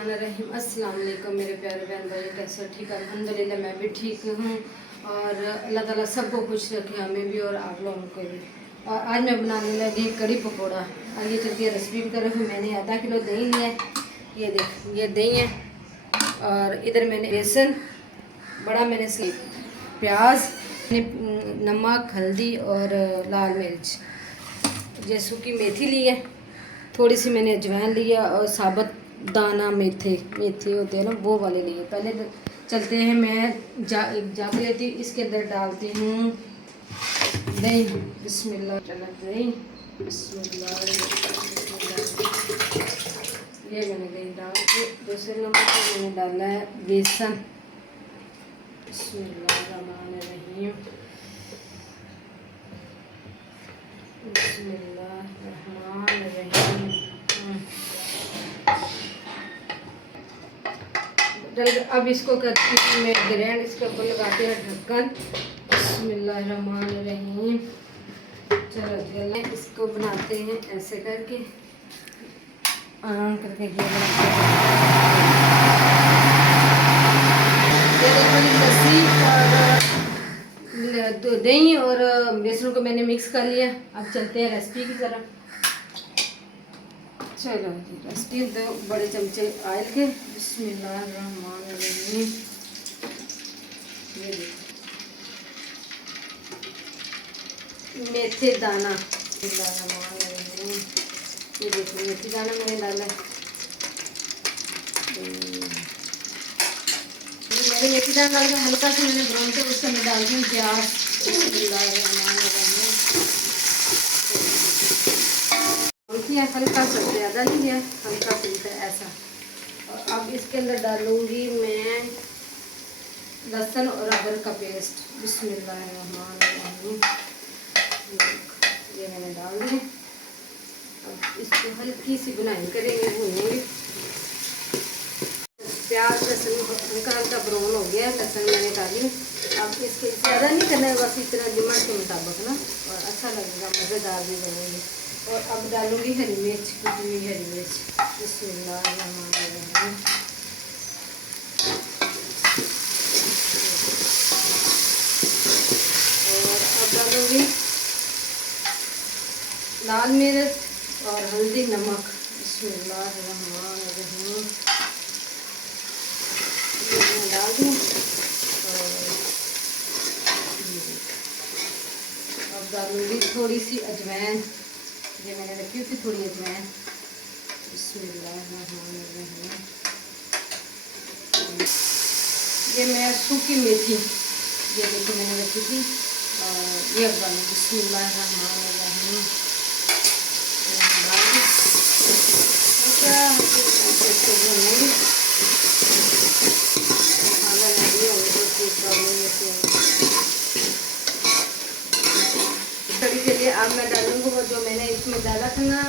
बिस्मिल्लाहिर्रहमानिर्रहीम। अस्सलाम वालेकुम मेरे प्यारे बहन भाई, कैसे हो? ठीक है अल्हम्दुलिल्लाह, मैं भी ठीक हूँ और अल्लाह ताला सबको खुश रखे, हमें भी और आप लोगों को भी। और आज मैं बनाने लगी कड़ी पकौड़ा। आइए चलती है रेसिपी की तरफ। मैंने आधा किलो दही लिया है, ये देख ये दही है, और इधर मैंने बेसन, बड़ा मैंने प्याज, नमक, हल्दी और लाल मिर्च, ये सूखी मेथी ली है, थोड़ी सी मैंने अजवाइन लिया और साबुत दाना मेथे होते हैं ना, वो वाले लिए। पहले चलते हैं, मैं एक जाग लेती हूँ, इसके अंदर डालती हूँ दही। बिस्मिल्लाह, दही बिस्मिल्लाह। ये मैंने दही डाल के, दूसरे नंबर पर मैंने डाला है बेसन। बिस्मिल्लाहिर्रहमानिर्रहीम, बिस्मिल्लाहिर्रहमानिर्रहीम। अब इसको करती मैं ग्रैंड, इसके ऊपर लगाते हैं ढक्कन। बिस्मिल्लाहिर्रहमानिर्रहीम। चलो चलें, इसको बनाते हैं ऐसे करके, आराम करके ये बनाते हैं। लस्सी और दही और बेसन को मैंने मिक्स कर लिया। अब चलते हैं रेसिपी की तरफ। चलो जी, रेसिपी, 2 बड़े चमचे ऑयल के। बिस्मिल्लाहिर्रहमानिर्रहीम। ये देखो मेथी दाना, बिस्मिल्लाहिर्रहमानिर्रहीम। ये देखो मेथी दाना मैंने डाला है। मैंने मेथी दाना डाल के हल्का सा मैंने ब्राउन किया, उससे मैं डालती हूँ प्याज। हल्का सा, ज़्यादा नहीं दिया, हल्का सा ऐसा। और अब इसके अंदर डालूंगी मैं लहसुन और अदरक का पेस्ट। बिस्मिल्लाहिर्रहमानिर्रहीम। ये मैंने डाल दी। अब इसको हल्की सी बुनाई करेंगे, भूनेंगे। प्याज लहसुन हल्का हल्का ब्राउन हो गया, लहसुन मैंने डाली। अब इसको ज़्यादा नहीं करना है, बस इतना लिमिट के मुताबिक ना, और अच्छा लगेगा, मज़ेदार भी बनेंगे। और अब डालूंगी हरी मिर्च, कुटी हुई हरी मिर्च। बिस्मिल्लाहिर्रहमानिर्रहीम। और अब डालूंगी लाल मिर्च और हल्दी, नमक। बिस्मिल्लाहिर्रहमानिर्रहीम। डाल दूँ। अब डालूंगी थोड़ी सी अजवाइन, ये मैंने रखी थी थोड़ी अजवाइन। बिस्मिल्लाहिर्रहमानिर्रहीम। ये मैं सूखी मेथी, ये देखो मैंने रखी थी, और ये अब डालूँ। बिस्मिल्लाहिर्रहमानिर्रहीम। कड़ी के लिए अब मैं डालूंगी वो जो मैंने इसमें डाला था ना,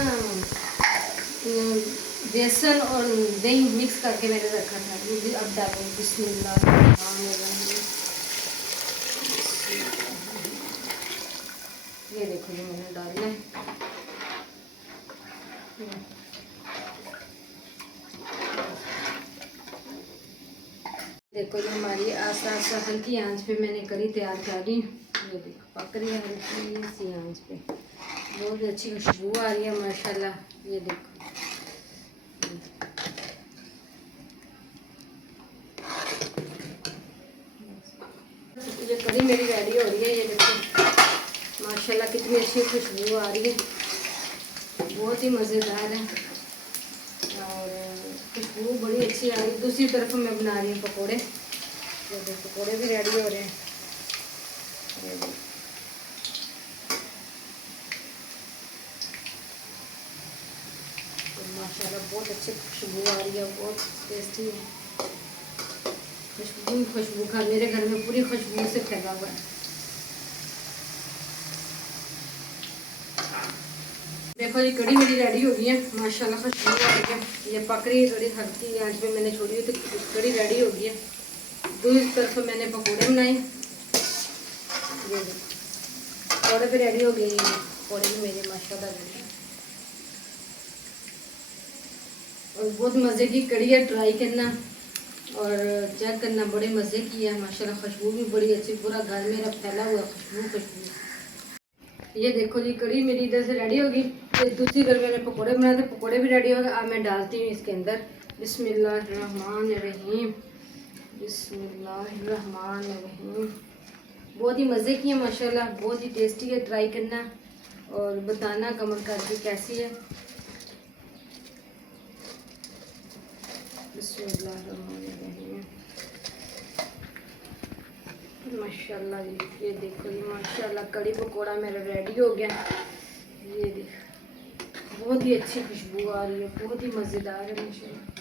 बेसन और दही मिक्स करके मैंने रखा था, वो भी अब डालूंगी। बिस्मिल्लाहिर्रहमानिर्रहीम। ये देखो ये मैंने डालना है। देखो ये हमारी आसा हल्की आंच पे मैंने करी तैयार कर दी। ये देखो पक रही है हल्की सी आंच पे, बहुत अच्छी खुशबू आ रही है माशाल्लाह। ये देखो ये कड़ी मेरी रेडी हो रही है। ये देखो माशाल्लाह कितनी अच्छी खुशबू आ रही है, बहुत ही मज़ेदार है और खुशबू बड़ी अच्छी आ रही है। दूसरी तरफ मैं बना रही हूँ पकोड़े। ये देखो पकोड़े भी रेडी हो रहे हैं। तो माशाल्लाह बहुत अच्छी खुशबू आ रही है, बहुत टेस्टी है। खुशबू का मेरे घर में पूरी खुशबू से फैला हुआ है। देखो ये कड़ी मेरी रेडी हो गई है, माशाल्लाह खुशबू आ रही है। ये पक रही है कड़ी, हल्की आंच पे मैंने छोड़ी हुई, तो कड़ी रेडी हो गई है। दूसरी तरफ मैंने पकौड़े बनाए। ये पकौड़े भी रेडी हो गए, पकौड़े भी मेरे माशाल्लाह रेडी है। और बहुत मज़े की कड़ी है, ट्राई करना और चेक करना, बड़े मज़े की है माशाल्लाह। खुशबू भी बड़ी अच्छी, पूरा घर मेरा फैला हुआ खुशबू। ये देखो जी कड़ी मेरी इधर से रेडी होगी। तो दूसरी घर मैंने पकोड़े बनाए थे, पकोड़े भी रेडी हो गए। अब मैं डालती हूँ इसके अंदर। बिस्मिल्लाहिर्रहमानिर्रहीम, बिस्मिल्लाहिर्रहमानिर्रहीम। बहुत ही मज़े की है माशाल्लाह, बहुत ही टेस्टी है। ट्राई करना और बताना कमेंट करके कैसी है। बिस्मिल्लाहिर्रहमानिर्रहीम। माशाल्लाह जी, ये देखो जी माशाल्लाह कड़ी पकोड़ा मेरा रेडी हो गया। ये देखो बहुत ही अच्छी खुशबू आ रही है, बहुत ही मज़ेदार है माशाल्लाह।